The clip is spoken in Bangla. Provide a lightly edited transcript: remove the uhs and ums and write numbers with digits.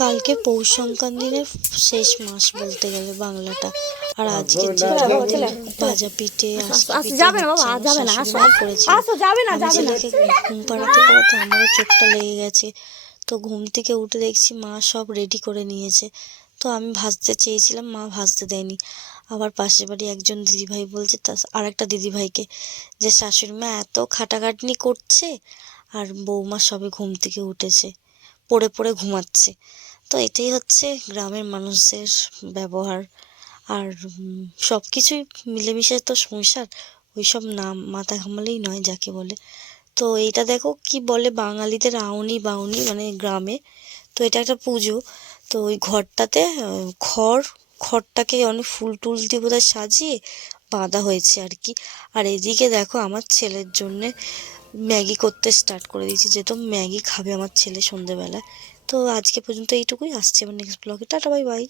কালকে পৌষ সংক্রান্তির শেষ মাস বলতে গেলে বাংলাটা। আর আজকে ভাজা পিঠে আজকে পিঠে হচ্ছে আমার শাশুড়ি মা করেছিল। আমি ছেলেকে ঘুম পাড়াতে পাড়াতে আমারও চোখটা লেগে গেছে। তো ঘুম থেকে উঠে দেখছি মা সব রেডি করে নিয়েছে। তো আমি ভাজতে চেয়েছিলাম, মা ভাজতে দেয়নি। আবার পাশের বাড়ি একজন দিদিভাই বলছে তার আরেকটা দিদিভাইকে যে শাশুড়ি মা এত খাটাখাটনি করছে আর বৌমা সবে ঘুম থেকে উঠেছে, পড়ে পড়ে ঘুমাচ্ছে। তো এটাই হচ্ছে গ্রামের মানুষের ব্যবহার। আর সব কিছুই মিলেমিশে তো সংসার, ওইসব নাম মাথা ঘামালেই নয় যাকে বলে। তো এইটা দেখো কি বলে বাঙালিদের আউনি বাউনি, মানে গ্রামে তো এটা একটা পুজো। তো ওই ঘরটাতে খড়টাকে অনেক ফুল টুল দিয়ে বোধহয় সাজিয়ে বাঁধা হয়েছে আর কি। আর এদিকে দেখো আমার ছেলের জন্যে ম্যাগি করতে স্টার্ট করে দিয়েছি, যেহেতু ম্যাগি খাবে আমার ছেলে সন্ধেবেলায়। তো আজকে পর্যন্ত এইটুকুই, আসছে আমার নেক্সট ব্লগে। Tata, bye bye.